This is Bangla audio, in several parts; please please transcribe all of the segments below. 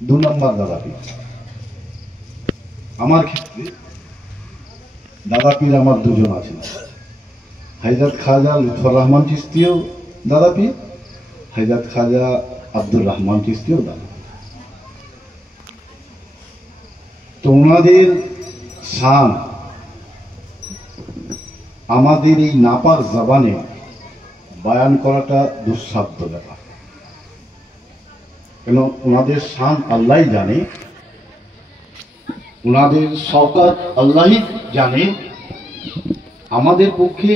দু নম্বর দাদা পীর। আমার ক্ষেত্রে দাদা পীর আমার দুজন আছেন, হযরত খাজা লুৎফর রহমান চিশতিও দাদা পীর, হযরত খাজা আব্দুর রহমান চিশতিও দাদা। তো ওনাদের শান আমাদের এই নাপাক জবানে বয়ান করাটা দুঃসাধ্য ব্যাপার, কেন ওনাদের শান আল্লাহ জানে, ওনাদের শওকত আল্লাহ জানে। আমাদের পক্ষে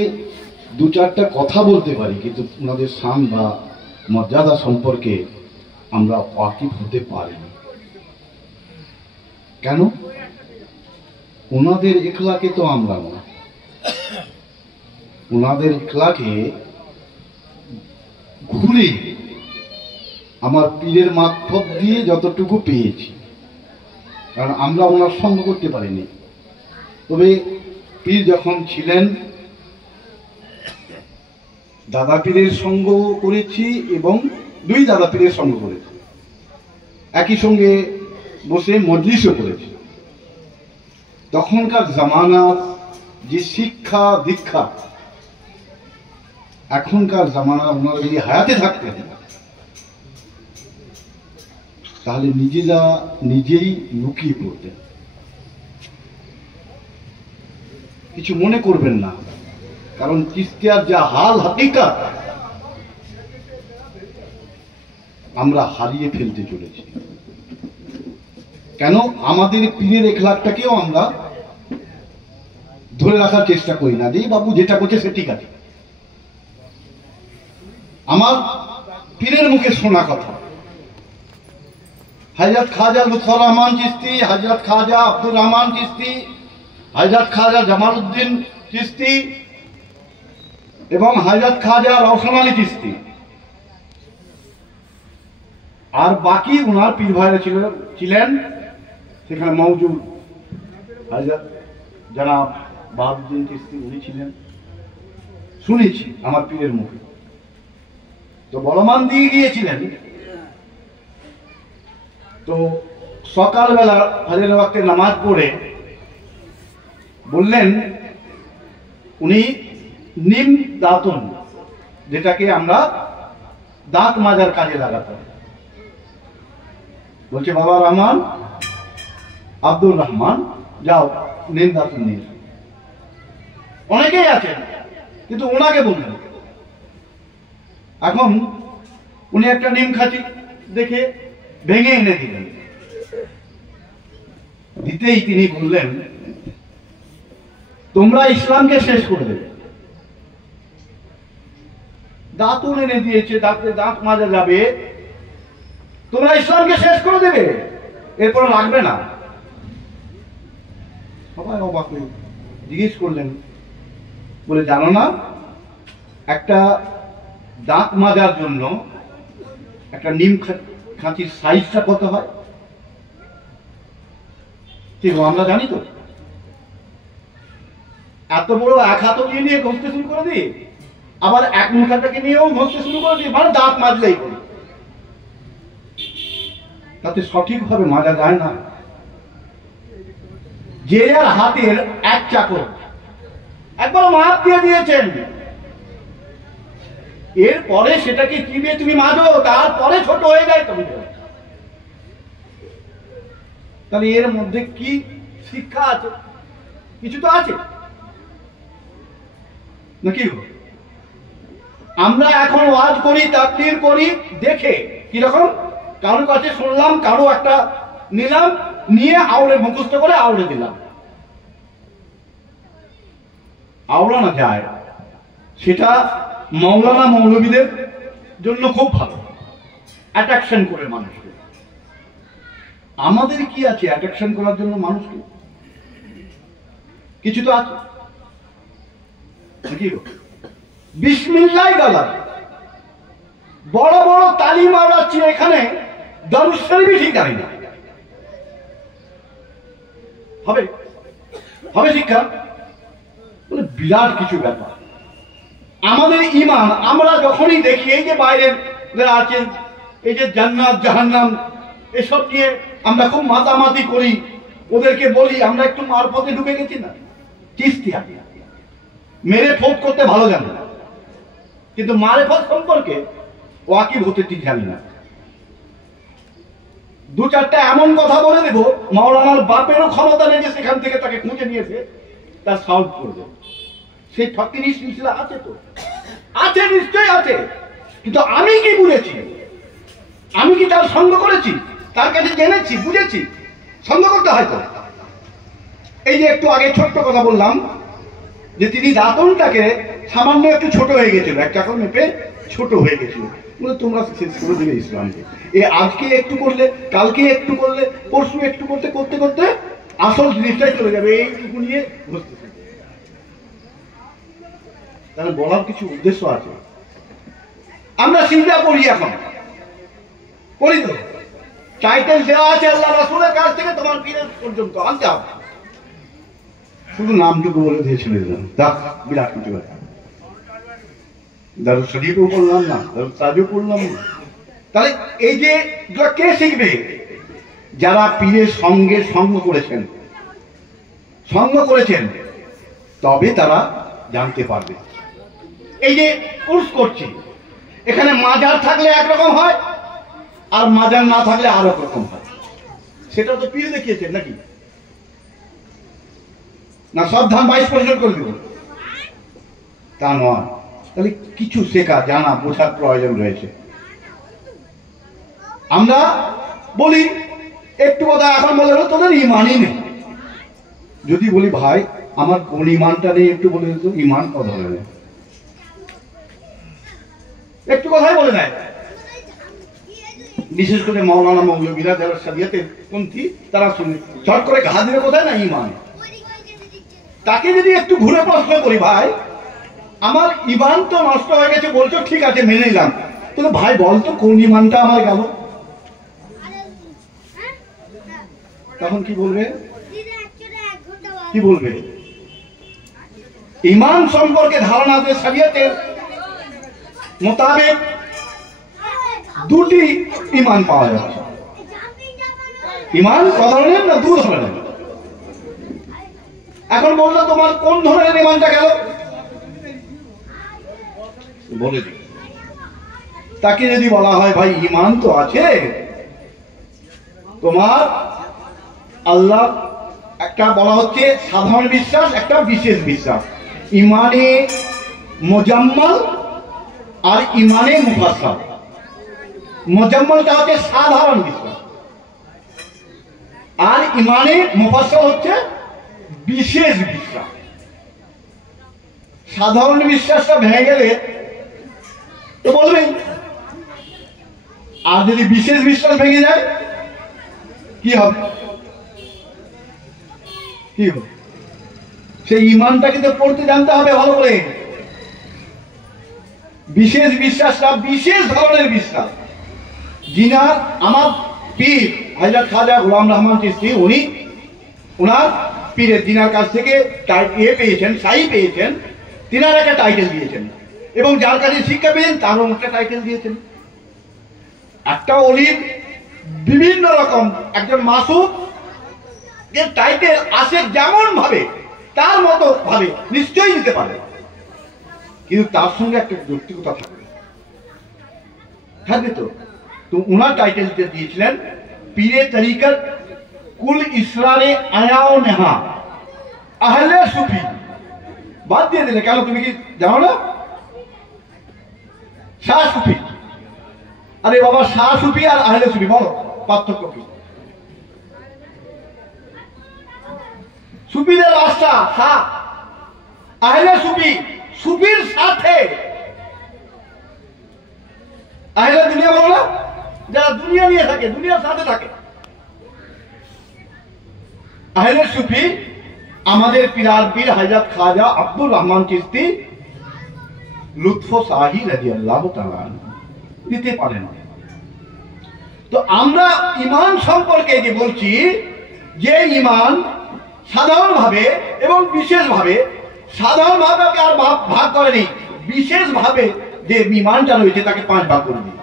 দু চারটা কথা বলতে পারি, কিন্তু ওনাদের শান বা মর্যাদা সম্পর্কে আমরা ওয়াকিফ হতে পারিনি। কেন? ওনাদের ইখলাকে তো আমরা নয়, ওনাদের ইখলাকে ঘুরে আমার পীরের মারফত দিয়ে যতটুকু পেয়েছি, কারণ আমরা ওনার সঙ্গ করতে পারিনি। তবে পীর যখন ছিলেন দাদা পীরের সঙ্গ করেছি এবং দুই দাদা পীরের সঙ্গ করেছি, একই সঙ্গে বসে মজলিসও করেছি। তখনকার জামানার যে শিক্ষা দীক্ষা, এখনকার জামানা ওনারা যদি হায়াতে থাকতেন তাহলে নিজেরা নিজেই লুকিয়ে পড়তেন। কিছু মনে করবেন না, কারণ চিশতিয়ার যা হাল হাকিকত আমরা হারিয়ে ফেলতে চলেছি। কেন? আমাদের পীরের ইখলাকটাকেও আমরা ধরে রাখার চেষ্টা করি না, যে বাবু যেটা করছে সে ঠিক আছে। আমার পীরের মুখে শোনা কথা, হযরত খাজা লুৎফর রহমান চিশতি, হযরত খাজা আব্দুর রহমান চিশতি, হযরত খাজা জামালউদ্দিন চিশতি এবং হযরত খাজা রওশন আলী চিশতি, আর বাকি ওনার পীর ভাইরা ছিলেন সেখানে মওজুদ। হযরত জনাব বাহাউদ্দিন চিশতি উনি ছিলেন, শুনেছি আমার পীরের মুখে। তো বলমান দিয়ে গিয়েছিলেন। তো সকালবেলা ফজরের ওয়াক্তে নামাজ পড়ে বললেন উনি নিম দাতুন, যেটাকে আমরা দাঁত মাজার কাজে লাগাতাম, বলছে বাবা রহমান আব্দুর রহমান যাও নিম দাতুন নিয়ে। অনেকেই আছেন কিন্তু ওনাকে বললেন। এখন উনি একটা নিম খাঁচি দেখে ভেঙে এনে দিলেন, দিতেই তিনি বললেন তোমরা ইসলামকে শেষ করে দেবে। দাঁতুন এনে দিয়েছে, দাঁত মাজা যাবে, তোমরা ইসলামকে শেষ করে দেবে, এরপর লাগবে না। সবাই অবাক হয়ে জিজ্ঞেস করলেন, বলে জানো না একটা দাঁত মাজার জন্য একটা নিম খাঁচির সাইজটা কত হয়? ঠিক আমরা জানি তো, এত বড় এক হাতও নিয়ে ঘষতে শুরু করে দিই, আবার এক মুঠাটাকে নিয়েও ঘষতে শুরু করে দিই, মানে দাঁত মাজলেই করি, তাতে সঠিকভাবে মাজা যায় না। যে যার হাতের এক চাকর একবার মাপ দিয়ে দিয়েছেন, এরপরে সেটাকে চিবিয়ে তুমি মাজো, তারপরে ছোট হয়ে যায় তুমি। তাহলে এর মধ্যে কি শিক্ষা আছে? কিছু তো আছে নাকি? আমরা এখন ওয়াজ করি, তাকরীর করি, দেখে কিরকম কারোর কাছে শুনলাম, কারো একটা নিলাম, নিয়ে আওড়ে মুখস্থ করে আওড়ে দিলাম। আওড়ানো যায়, সেটা মৌলানা মৌলবীদের জন্য খুব ভালো, অ্যাট্রাকশন করে মানুষকে। আমাদের কি আছে অ্যাট্রাকশন করার জন্য মানুষকে? কিছু তো আছে নাকি? বিসমিল্লাহ গালা বড় বড় তালি মারাচ্ছি, এখানে দারুস শরীফ ঠিক জানি না, হবে হবে শিক্ষা বলে বিরাট কিছু ব্যাপার। আমাদের ঈমান আমরা যখনই দেখি, এই যে বাইরের যারা আছেন, এই যে জান্নাত জাহান্নাম এসব নিয়ে আমরা খুব মাতামাতি করি, ওদেরকে বলি আমরা একটু মারফতে ঢুকে গেছি না। চিস্তিয়া মেরে ফোট করতে ভালো জানে না, কিন্তু মারেফত সম্পর্কে ওয়াকিব হতে ঠিক জানি না। দু চারটা এমন কথা বলে দেব, মাওলানার বাপেরও ক্ষমতা নেই যে সেখান থেকে তাকে খুঁজে নিয়েছে তার সাউন্ড করবে। সেই ফকিরি সিলসিলা আছে তো, আছে, নিশ্চয়ই আছে। কিন্তু আমি কি বুঝেছি, আমি কি তার সঙ্গ করেছি, তার কাছে জেনেছি, বুঝেছি? সঙ্গ করতে হয় তো। এই যে একটু আগে ছোট্ট কথা বললাম যে তিনি দাঁতনটাকে সামান্য একটু ছোট হয়ে গেছিল, এক চাকর মেপে ছোট হয়ে গেছিল, বলে তোমরা শেষ করে দিলে ইসলামকে। আজকে একটু করলে, কালকে একটু করলে, পরশু একটু করতে করতে করতে আসল জিনিসটাই চলে যাবে এইটুকু নিয়ে বসতে। তাহলে বলার কিছু উদ্দেশ্য আছে। আমরা সিজদা করি, এখন করি তো, টাইটেল দেওয়া আছে আল্লাহ রাসূলের কাছ থেকে তোমার পীরের পর্যন্ত আনতে হবে, শুধু নামটুকু বলে দিয়ে ছেড়ে দিলাম। দেখ বিরাট কিছু ব্যাপার। দারুল শরীফও পড়লাম না, দারুল তাজও পড়লাম না। তাহলে এই যে কে শিখবে? যারা পীরের সঙ্গে সঙ্গ করেছেন, সঙ্গ করেছেন, তবে তারা জানতে পারবে। এই যে উর্স করছি, এখানে মাজার থাকলে একরকম হয়, আর মাজার না থাকলে আর এক রকম হয়। সেটা তো পীরে দেখিয়েছেন নাকি? না সব ধান 22% করে দেব? তা নয়। তাহলে কিছু শেখা, জানা, বোঝার প্রয়োজন রয়েছে। আমরা বলি একটু কথা, এখন বলে তোদের ইমানই নেই। যদি বলি ভাই আমার কোন ইমানটা নেই একটু বলে দিত, ইমান কত ধরনের, একটু কথাই বলে দেয়। বিশেষ করে মাওলানা মৌলবীরা যারা শরিয়তের পন্থী, তারা শুনে চট করে ঘা দিলে কোথায় না ইমান। তাকে যদি একটু ঘুরে প্রশ্ন করি, ভাই আমার ইমান তো নষ্ট হয়ে গেছে, বলছো ঠিক আছে মেনে নিলাম, কিন্তু ভাই বলতো কোন ইমানটা আমার গেল? তখন কি বলবে? কি বলবে? ইমান সম্পর্কে ধারণা আছে শরিয়তের মোতাবেক দুটি ইমান পাওয়া যাচ্ছে। ইমান কত ধরনের? না দু ধরনের। এখন বললো তোমার কোন ধরনের ইমানটা গেল, বলে দিই। তাকে যদি বলা হয় ভাই ইমান তো আছে তোমার, আল্লাহ একটা বলা হচ্ছে সাধারণ বিশ্বাস, একটা বিশেষ বিশ্বাস। ইমানে মুজাম্মাল আর ইমানে মুফাসসাল। মুজাম্মালটা হচ্ছে সাধারণ বিশ্বাস, আর ইমানে মুফাসসাল হচ্ছে বিশেষ বিশ্বাস। সাধারণ বিশ্বাসটা ভেঙে গেলে তো বলবেই, আর যদি বিশেষ বিশ্বাস ভেঙে যায় কি হবে? কি হবে? সেই ইমানটাকে তো পড়তে জানতে হবে ভালো করে। বিশেষ বিশ্বাসটা বিশেষ ধরনের বিশ্বাস। যিনার আমার পীর হযরত খাজা গোলাম রহমান চিশতি, উনি ওনার পীরের যিনার কাছ থেকে পেয়েছেন, সাই পেয়েছেন, তিনার একটা টাইটেল দিয়েছেন, এবং যার কাছে শিক্ষা পেয়েছেন তারও একটা টাইটেল দিয়েছেন। একটা অলির বিভিন্ন রকম, একজন মাসুদ যে টাইটেল আসে যেমন ভাবে তার মতো ভাবে নিশ্চয়ই দিতে পারে, কিন্তু তার সঙ্গে একটা যৌক্তিকতা থাকবে, থাকবে তো। তো ওনার টাইটেলটা দিয়েছিলেন পীরে তরিকত কুল ইসরারে আয়াও নেহা আহলে সুফি। বাদ দিয়ে দিলে কেন? তুমি কি জানো না? শাহ সুফি। আরে বাবা, শাহ সুফি আর আহলে সুফি বলো পার্থক্য কি? সুফিদের রাস্তা শাহ, আহলে সুফি সুফির সাথে। আহলে দুনিয়া বলো না, যারা দুনিয়া নিয়ে থাকে, দুনিয়ার সাথে থাকে। আহলে সুফি আমাদের পীরার পীর হযরত খাজা আব্দুর রহমান চিশতি লুৎফ শাহী রাদিয়াল্লাহু তাআলা দিতে পারেন। তো আমরা ইমান সম্পর্কে যে বলছি, যে ইমান সাধারণভাবে এবং বিশেষভাবে, সাধারণভাবে আর ভাগ করেনি, বিশেষভাবে যে ইমানটা রয়েছে তাকে 5 ভাগ করে দিই।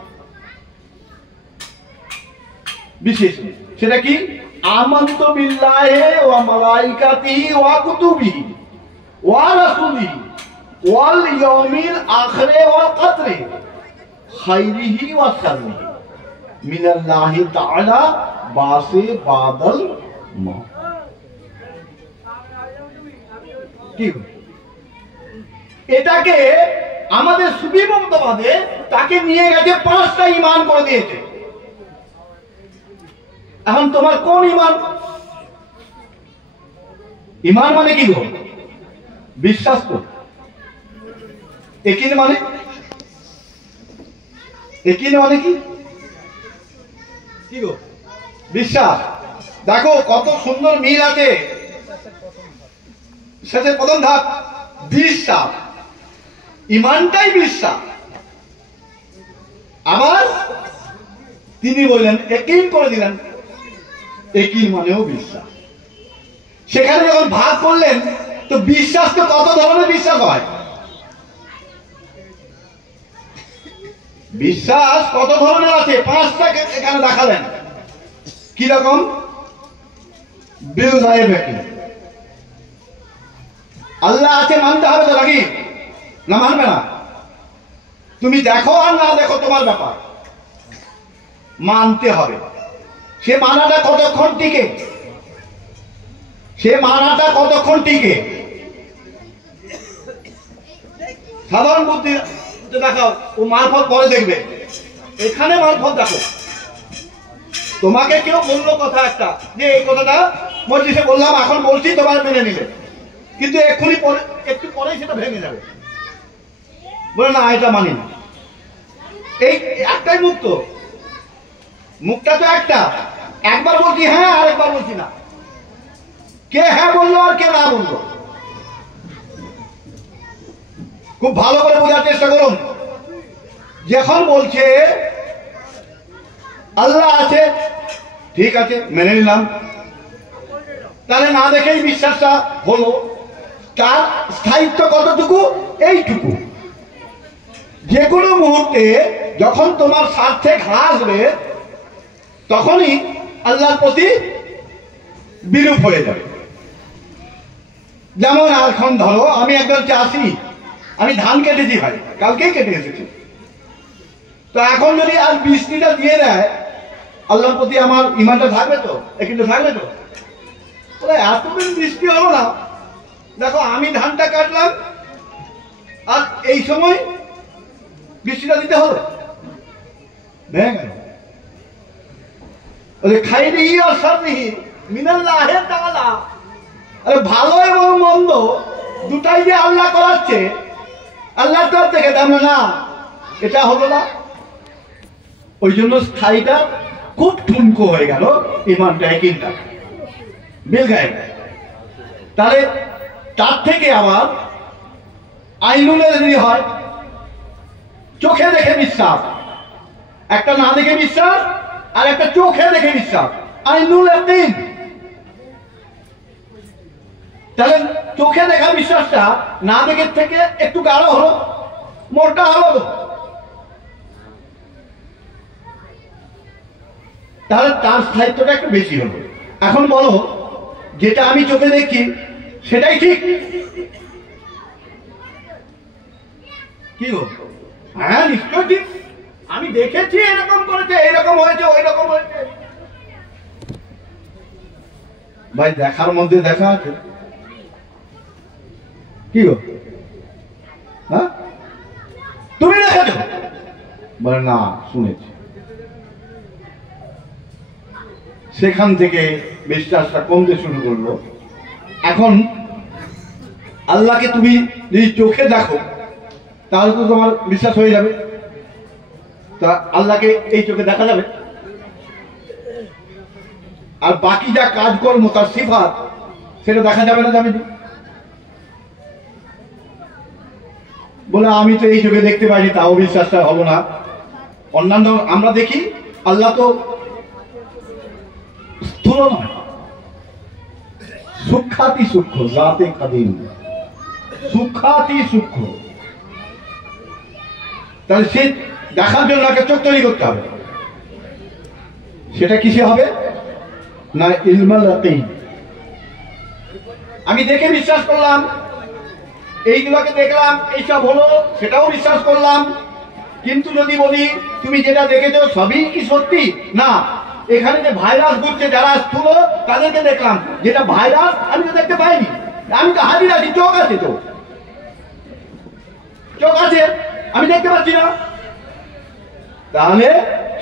বিশেষ, সেটা কি? আমানতু বিল্লাহি ওয়া মালাইকাতিহি ওয়া কুতুবিহি ওয়া রাসূলিহি ওয়াল ইয়াউমিল আখিরি ওয়াল কদরি খাইরিহি ওয়া শাররিহি মিনাল্লাহি তাআলা বাসে বাদল মা। কি এটাকে আমাদের সুফি মতবাদে তাকে নিয়ে গেছে 5টা ঈমান করে দিয়েছে। এখন তোমার কোন ঈমান? ঈমান মানে কি গো? বিশ্বাস তো। একিন মানে কি? কি গো? বিশ্বাস। দেখো কত সুন্দর মিল আছে। শেষের প্রথম ধাপ বিশ্বাস, ঈমানটাই বিশ্বাস। আবার তিনি বললেন একিন করে দিলেন, একিন মানেও বিশ্বাস। সেখানে যখন ভাগ করলেন তো বিশ্বাস তো কত ধরনের বিশ্বাস হয়? বিশ্বাস কত ধরনের আছে? 5টা এখানে দেখালেন। কি রকম? বিল গায়েব একিন। আল্লাহ আছে মানতে হবে তো নাকি? না মানবে না? তুমি দেখো আর না দেখো তোমার ব্যাপার, মানতে হবে। সে মানাটা কতক্ষণ টিকে? সাধারণ বুদ্ধি দেখাও, ও মারফত পরে দেখবে। এখানে মারফত দেখো। তোমাকে কেউ বললো কথা একটা, যে এই কথাটা মজলিসে বললাম, এখন বলছি, তোমার মেনে নিলে, কিন্তু এক্ষুনি পরে একটু পরেই সেটা ভেঙে যাবে, বলে না এটা মানি না। এই একটাই মুখ, তো মুখটা তো একটা, একবার বলছি হ্যাঁ, আরেকবার বলছি না। কে হ্যাঁ বললো আর কে না বললো খুব ভালো করে বোঝার চেষ্টা করুন। যখন বলছে আল্লাহ আছে, ঠিক আছে মেনে নিলাম, তাহলে না দেখেই বিশ্বাসটা হলো। তার স্থায়িত্ব কতটুকু? এইটুকু। যে কোনো মুহূর্তে যখন তোমার স্বার্থে ঘা আসবে, তখনই আল্লাহর প্রতি বিরূপ হয়ে যাবে। যেমন এখন ধরো আমি একজন চাষি, আমি ধান কেটেছি ভাই, কালকেই কেটে এসেছি, তো এখন যদি আর বৃষ্টিটা দিয়ে দেয়, আল্লাহর প্রতি আমার ঈমানটা থাকবে তো? কিন্তু থাকবে তো? এতদিন বৃষ্টি হলো না, দেখো আমি ধানটা কাটলাম আর এই সময় বৃষ্টিটা দিতে হবে, ভেঙে গেল। খাইরিহি আর শাররিহি মিনাল্লাহি তাআলা। আরে ভালো এবং মন্দ দুটাই যে আল্লাহ করাচ্ছে, আল্লাহর তরফ থেকে, তেমন না এটা হলো না। ওই জন্য স্থায়ীটা খুব ঠুনকো হয়ে গেল, ঈমানটা একিনটা বিল গায়েব। তাহলে তার থেকে আবার আইনুলের যদি হয়, চোখে দেখে বিশ্বাস, একটা না দেখে বিশ্বাস আর একটা চোখে দেখে বিশ্বাস, আইনুল ইয়াকিন। তাহলে চোখে দেখা বিশ্বাসটা না দেখে থেকে একটু গাঢ় হলো, মোটা হলো, তাহলে তার স্থায়িত্বটা একটু বেশি হলো। এখন বলো, যেটা আমি চোখে দেখছি সেটাই ঠিক? কি গো? হ্যাঁ নিশ্চয় ঠিক। আমি দেখেছি এরকম করেছে, এইরকম হয়েছে, ওই রকম হয়েছে। ভাই দেখার মধ্যে দেখা আছে? কি গো? হ্যাঁ তুমি দেখেছো? বলে না শুনেছি। সেখান থেকে বিশ্বাসটা কমতে শুরু করলো। এখন আল্লাহকে তুমি যদি চোখে দেখো, তাহলে তো তোমার বিশ্বাস হয়ে যাবে। তা আল্লাহকে এই চোখে দেখা যাবে, আর বাকি যা কাজকর্ম, তার সিফাত, সেটা দেখা যাবে না। যাবে বলে আমি তো এই চোখে দেখতে পাইনি, তাও বিশ্বাসটা হলো না। অন্যান্য আমরা দেখি, আল্লাহ তো স্থূল নয়, সূক্ষ্মাতি সূক্ষ্ম, জাতে কাদিম, সূক্ষ্মাতি সূক্ষ্ম। তাহলে সে দেখার জন্য একটা চোখ তৈরি করতে হবে। সেটা কিসে হবে না ইলমাল ইয়াকিন। আমি দেখে বিশ্বাস করলাম, এইগুলোকে দেখলাম এইসব হলো, সেটাও বিশ্বাস করলাম। কিন্তু যদি বলি তুমি যেটা দেখেছো সবই কি সত্যি, না এখানে যে ভাইরাস ঘুরছে যারা স্থূল তাদেরকে দেখলাম, যেটা ভাইরাস আমি তো দেখতে পাইনি, আমি তো হাজির আছি, চোখ আছে, তো চোখ আছে, আমি দেখতে পাচ্ছি না। তাহলে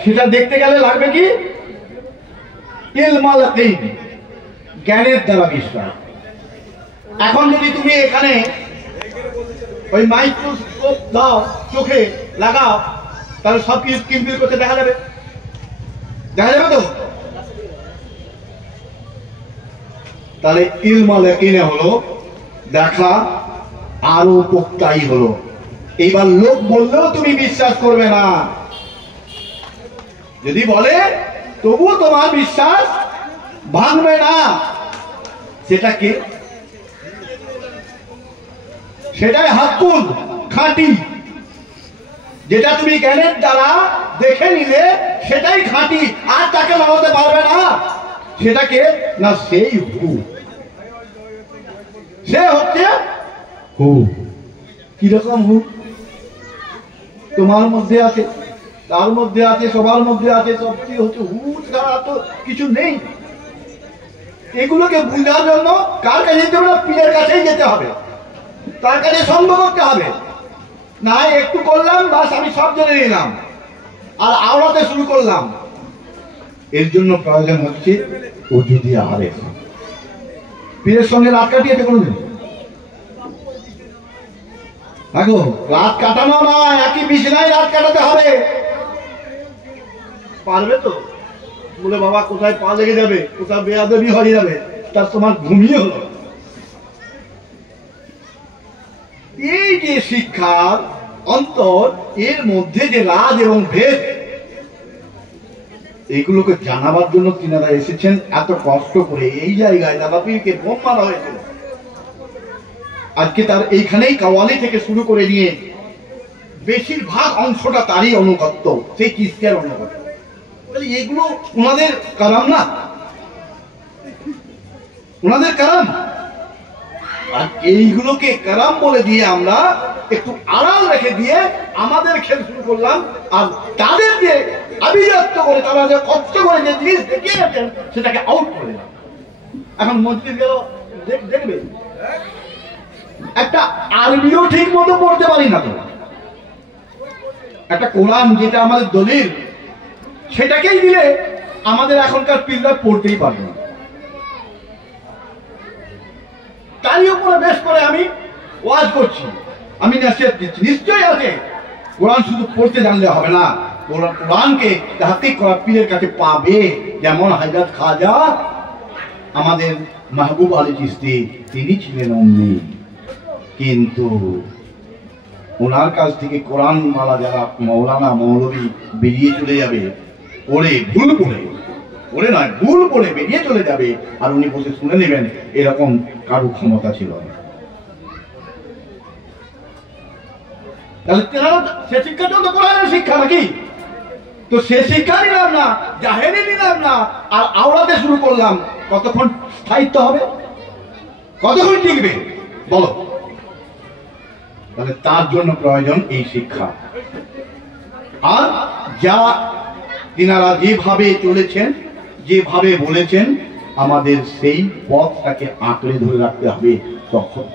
সেটা দেখতে গেলে লাগবে কি ইলমাল ইয়াকিন, জ্ঞানের দ্বারা বিশ্বাস। এখন যদি তুমি এখানে ওই মাইক্রোস্কোপ দাও, চোখে লাগাও, তাহলে সব কিছু কিলবিল করতে দেখা যাবে, দেখা যাবে তো। তাহলে ইলমাল ইয়াকিনে হলো দেখা, আরো পোক্তাই হলো। এইবার লোক বললেও তুমি বিশ্বাস করবে না, যদি বলে তবুও তোমার বিশ্বাস ভাঙবে না। সেটা কি? সেটাই হাক্কুল, খাঁটি। যেটা তুমি জ্ঞানের দ্বারা দেখে নিলে সেটাই খাঁটি, আর তাকে নামাতে পারবে না। সেটাকে না সেই হু, সে হচ্ছে হু। কিরকম হু? তোমার মধ্যে আছে, তার মধ্যে আছে, সবার মধ্যে আছে, সবচেয়ে হচ্ছে হু ছাড়া তো কিছু নেই। এগুলোকে বুঝার জন্য কার কাছে যেতে হবে না, পীরের কাছেই যেতে হবে, তার কাছে সঙ্গ করতে হবে। না একটু করলাম বাস আমি সব জেনে নিলাম আর আওড়াতে শুরু করলাম। এর জন্য প্রয়োজন হচ্ছে ও যদি আরে পীরের সঙ্গে রাত কাটিয়েছে কোনোদিন? দেখো রাত কাটানো না, একই বিছানায় রাত কাটাতে হবে। পারবে তো? বলে বাবা কোথায় পা লেগে যাবে, কোথায় বেয়াদবি হয়ে যাবে, তার তোমার ঘুমিয়ে হলো। এই যে শিক্ষার অন্তর, এর মধ্যে যে রাজ এবং ভেদ, এগুলোকে জানাবার জন্য তিনারা এসেছেন এত কষ্ট করে। এই জায়গায় দাদা পীরকে বোম মারা হয়েছিল। আজকে তার এইখানেই কাওয়ালি থেকে শুরু করে নিয়ে বেশিরভাগ অংশটা তারই অনুগত্য, সেই কিস্তের অনুগত্য। এগুলো ওনাদের কারাম না, ওনাদের কারাম। আর এইগুলোকে কারাম বলে দিয়ে আমরা একটু আড়াল রেখে দিয়ে আমাদের খেল শুরু করলাম। আর তাদের যে আভিজাত্য করে, তারা যে কষ্ট করে যে জিনিস দেখিয়েছেন সেটাকে আউট করে দিলাম। এখন মসজিদ গেল দেখবে, একটা আরবিও ঠিক মতো পড়তে পারি না তো। একটা কোরআন যেটা আমাদের দলিল, সেটাকেই দিলে আমাদের এখনকার পীররা পড়তেই পারবে না। তারই উপরে বেশ করে আমি ওয়াজ করছি, আমি নসিহত দিচ্ছি। নিশ্চয়ই আছে, কোরআন শুধু পড়তে জানলে হবে না, কোরআনকে তাহকিক করা পীরের কাছে পাবে। যেমন হযরত খাজা আমাদের মাহবুব আলী চিশতি, তিনি ছিলেন অমনি, কিন্তু ওনার কাছ থেকে কোরআন মালা যারা মৌলানা মৌলবী বেরিয়ে চলে যাবে, পড়ে ভুল পড়ে, পড়ে নয় ভুল পড়ে বেরিয়ে চলে যাবে, আর উনি বসে শুনে নেবেন, এরকম কারো ক্ষমতা ছিল না। তাহলে সে শিক্ষাটা তো কোরআনের শিক্ষা নাকি? তো সে শিক্ষা নিলাম না, জাহেরি নিলাম না, আর আওড়াতে শুরু করলাম। কতক্ষণ স্থায়িত্ব হবে, কতক্ষণ টিকবে বলো? তাহলে তার জন্য প্রয়োজন এই শিক্ষা। আর যা তিনারা যেভাবে চলেছেন, যেভাবে বলেছেন, আমাদের সেই পথটাকে আঁকড়ে ধরে রাখতে হবে।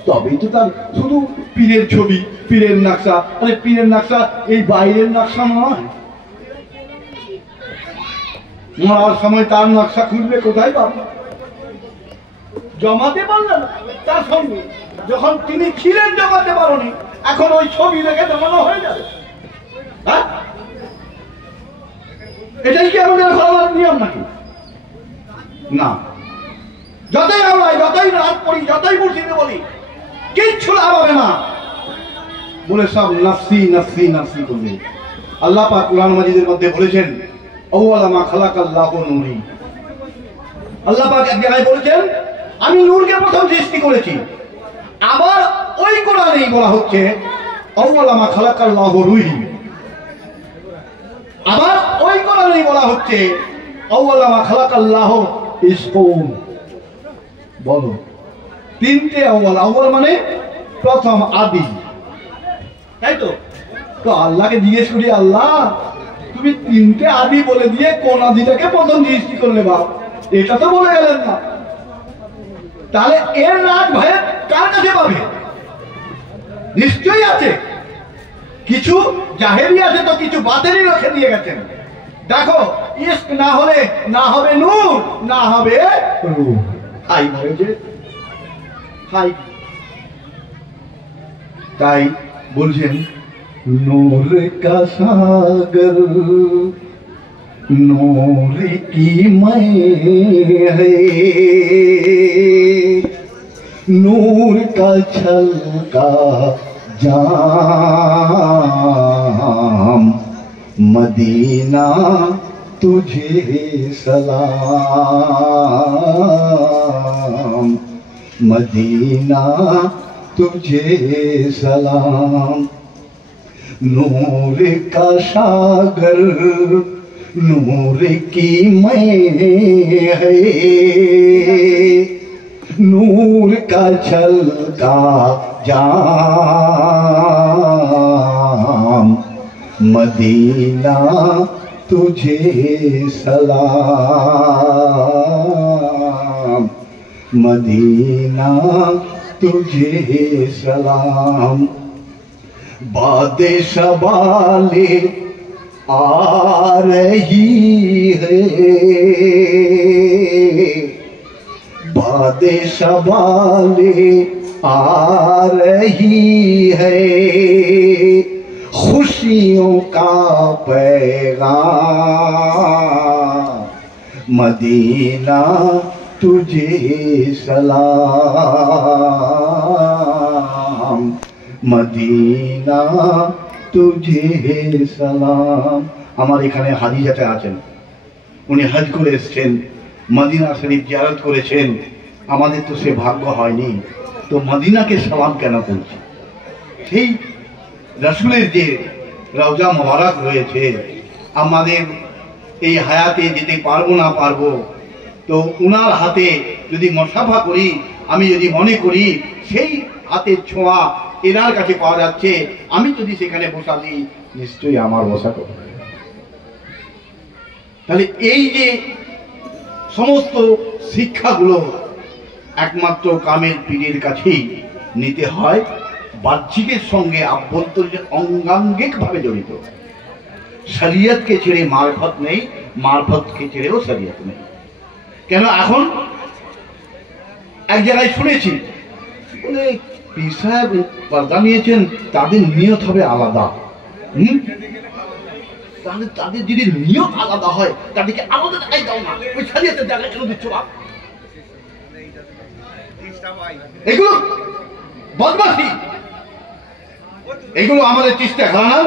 তবেই তো তার শুধু পীরের ছবি, পীরের নকশা। আরে পীরের নকশা এই বাইরের নকশা নয়। মরার সময় তার নকশা খুঁজবে কোথায় পাবে? জমাতে পারলেন তার সঙ্গে, যখন তিনি ছিলেন জমাতে পারোনি, এখন ওই ছবি রেখে জমানো হয়ে যাবে। হ্যাঁ, এটাই কি আমাদের ঘরের নিয়ম নাকি? না। যতই আমরা যতই রাত পড়ি, যতই মুর্শিদে বলি, কিচ্ছু লাভ হবে না। বলে সব নাফসি নাফসি নাফসি করবে। আল্লাহ পাক কুরআন মাজিদের মধ্যে বলেছেন, আউয়ালা মা খালাকাল্লাহু নূরি। আল্লাহ পাক এক জায়গায় বলেছেন, আমি নূরকে প্রথম সৃষ্টি করেছি। আবার ওই কোরআনেই বলা হচ্ছে, আউয়ালা মা খালাকাল্লাহু রূহি। আবার ওই কোরআনেই বলা হচ্ছে, আউয়ালা মা খালাকাল্লাহু ইসকুন, বলো তিনটে আউয়াল। আউয়াল মানে প্রথম, আদি, তাই তো? তো আল্লাহকে জিজ্ঞেস করি, আল্লাহ তুমি তিনটে আদি বলে দিয়ে কোন আদিটাকে প্রথম সৃষ্টি করলে বাপ? এটা তো বলে গেলেন না। তাহলে এর রাগ ভাই কার কাছে পাবে? নিশ্চয়ই আছে, কিছু জাহেরি আছে, তো কিছু বাতেরই রেখে দিয়ে গেছেন। দেখো, ইস্ক না হলে না হবে নূর, না হবে রূহ। হাই হয়েছে, হাই। তাই বলছেন নূর কা সাগর नूर की मैं है, नूर का छलका जाम, मदीना तुझे सलाम, मदीना तुझे सलाम। नूर का सागर नूर की मैं है, नूर का छलका जाम, मदीना तुझे सलाम, मदीना तुझे सलाम। बादे शबाले आ रही है, बादे शबाले आ रही है, खुशियों का पैगाम, मदीना तुझे सलाम, मदीना तुझे सलाम। আমার এখানে হাজি যাতে আছেন, উনি হজ করে এসছেন, মদিনা শরীফ জিয়ারত করেছেন। আমাদের তো সে ভাগ্য হয়নি, তো মদিনাকে সালাম কেন বলছি? সেই রাসূলের যে রওজা মোবারক রয়েছে, আমাদের এই হায়াতে যেতে পারবো না পারবো, তো উনার হাতে যদি মুসাফা করি, আমি যদি মনে করি সেই হাতের ছোঁয়া এনার কাছে পাওয়া যাচ্ছে, আমি যদি সেখানে বসা দিই, নিশ্চয়ই আমার বসা করবে। তাহলে এই যে সমস্ত শিক্ষাগুলো একমাত্র কামেল পীরের কাছেই নিতে হয়, বাহ্যিকের সঙ্গে আভ্যন্তরীণ অঙ্গাঙ্গিক ভাবে জড়িত। শরীয়তকে ছেড়ে মারফত নেই, মারফতকে ছেড়েও শরীয়ত নেই। কেন এখন এক জায়গায় শুনেছি, পীর সাহেব পর্দা নিয়েছেন, তাদের নিয়ত হবে আলাদা। তাহলে তাদের যদি নিয়ত আলাদা হয়, তাদেরকে আলাদা দেখাই দাও না, ওই শরীয়তের জায়গায় কেন দিচ্ছ? এগুলো বদমাশি, এগুলো আমাদের চিস্তা ঘরানার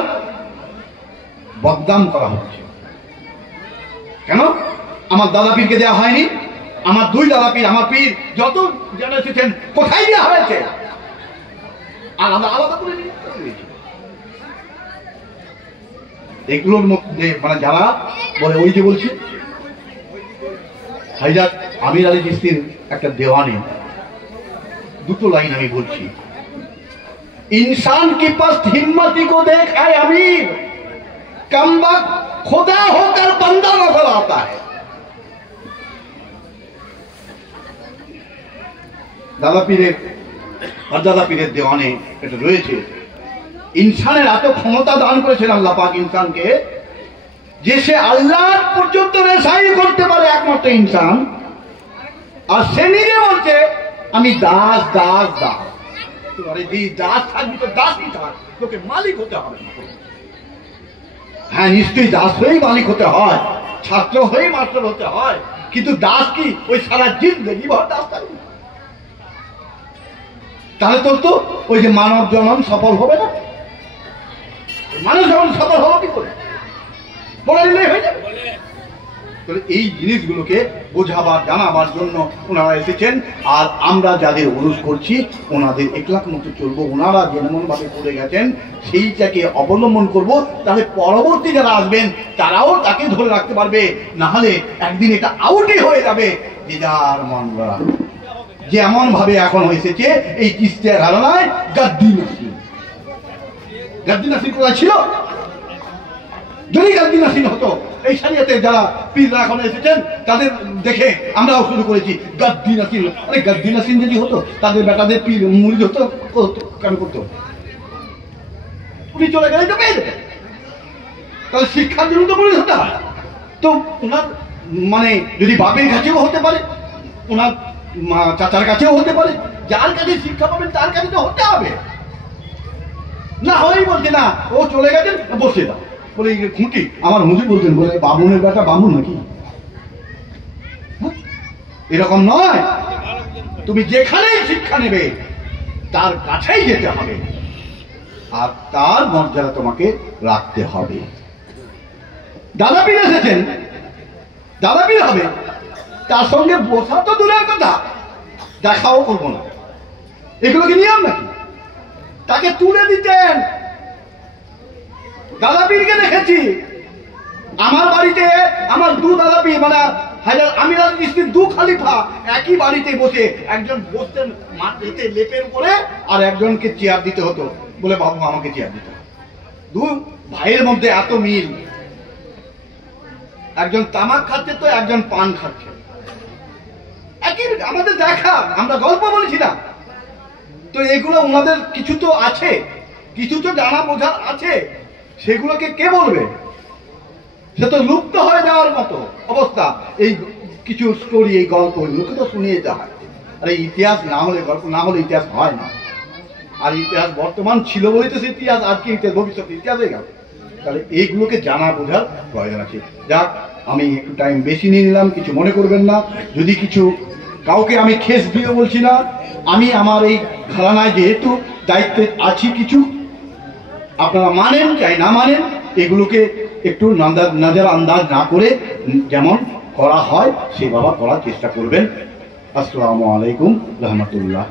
বদনাম করা হচ্ছে। কেন আমার দাদা পীরকে দেওয়া হয়নি? আমার দুই দাদা পীর, আমার পীর যত জানা এসেছেন, কোথায় দেওয়া হয়েছে? আলাদা আলাদা করে নিয়েছে। এগুলোর মধ্যে মানে যারা বলে, ওই যে বলছি হাইজাক আমির আলী চিশতির একটা দেওয়ানে দুটো লাইন আমি বলছি, इंसान की पस्त हिम्मती को देख है अमीर, कम वक्त खुदा होकर बंदा नजर आता है। দাদা পীরের আর দাদা পীরের দেওয়ানে এটা রয়েছে, ইনসানের এত ক্ষমতা দান করেছেন আল্লাহ পাক ইনসানকে, যে সে আল্লাহ পর্যন্ত রেসাই করতে পারে একমাত্র ইনসান। আর সে নিজে বলছে আমি দাস দাস দাস। দাস থাকবি তো দাসই থাক, তোকে মালিক হতে হবে না। হ্যাঁ নিশ্চয়ই দাস হয়েই মালিক হতে হয়, ছাত্র হয়েই মাস্টার হতে হয়, কিন্তু দাস কি ওই সারা জিন্দগি ভর দাস থাকবে? তাহলে তোর তো ওই যে মানব জন্ম সফল হবে না। মানুষ যখন সফল হলো কি করে? বলে দিলেই হয়ে যাবে। তাহলে এই জিনিসগুলোকে বোঝাবার জানাবার জন্য ওনারা এসেছেন। আর আমরা যাদের অনুরোধ করছি ওনাদের একলাখ মতো চলবো, ওনারা যেমনভাবে করে গেছেন সেইটাকে অবলম্বন করব, তাহলে পরবর্তী যারা আসবেন তারাও তাকে ধরে রাখতে পারবে। না হলে একদিন এটা আউটই হয়ে যাবে। যে যার মন গড়া যেমন ভাবে এখন এসেছে এই কিস্তির ধারণায় গাদ্দি নাসির, গাদ্দি নাসির কোথায় ছিল? যদি গাদ্দি নাসির হতো, এই শরিয়তে যারা পীররা এখন এসেছেন তাদের দেখে আমরাও শুরু করেছি গাদ্দি নাসির। আরে গাদ্দি নাসির যদি হতো তাদের বেটাদের পীর মুরিদ হতো, কেন করতো? উনি চলে গেলে তো পেয়ে যেতেন। তাহলে শিক্ষার জন্য তো মুরিদ হতে হয়। তো ওনার মানে যদি বাপের কাছেও হতে পারে, ওনার চাচার কাছেও হতে পারে, যার কাছে শিক্ষা পাবেন তার কাছে তো হতে হবে। না হয়ই বলছে না ও চলে গেছেন বসে দাও বলে খুঁটি। আমার হুজুর বলতেন বলে বামুনের বেটা বামুন নাকি? এরকম নয়। তুমি যেখানেই শিক্ষা নেবে তার কাছেই যেতে হবে আর তার মর্যাদা তোমাকে রাখতে হবে। দাদা পীর এসেছেন, দাদা পীর হবে, তার সঙ্গে বসা তো দূরের কথা, দেখাও করবো না। এগুলো কি নিয়ম নাকি? তাকে তুলে দিতেন। দাদা পীরকে দেখেছি আমার বাড়িতে, আমার দু দাদা পীর মানে হাজার আমিরাত চিশতির দু খলিফা একই বাড়িতে বসে, একজন বসতেন মাটিতে লেপের উপরে আর একজনকে চেয়ার দিতে হতো, বলে বাবু আমাকে চেয়ার দিতে হবে। দু ভাইয়ের মধ্যে এত মিল, একজন তামাক খাচ্ছে তো একজন পান খাচ্ছে, একই আমাদের দেখা, আমরা গল্প বলছি না। তো এগুলো ওনাদের কিছু তো আছে, কিছু তো জানা বোঝার আছে, সেগুলোকে কে বলবে? সে তো লুপ্ত হয়ে যাওয়ার মতো অবস্থা। এই কিছু স্টোরি, এই গল্প এগুলোকে তো শুনিয়ে যেতে হয়। আর এই ইতিহাস না হলে, গল্প না হলে ইতিহাস হয় না। আর ইতিহাস বর্তমান ছিল বলেই তো সে ইতিহাস, আজকে ইতিহাস, ভবিষ্যতে ইতিহাস হয়ে গেল। তাহলে এইগুলোকে জানা বোঝার প্রয়োজন আছে। যাক, আমি একটু টাইম বেশি নিয়ে নিলাম, কিছু মনে করবেন না। যদি কিছু কাউকে আমি খেস দিয়ে বলছি না, আমি আমার এই ঘরানায় যেহেতু দায়িত্বে আছি, কিছু আপনারা মানেন চাই না মানেন, এগুলোকে একটু নজর আন্দাজ না করে যেমন করা হয় সেভাবে করার চেষ্টা করবেন। আসসালামু আলাইকুম রহমতুল্লাহ।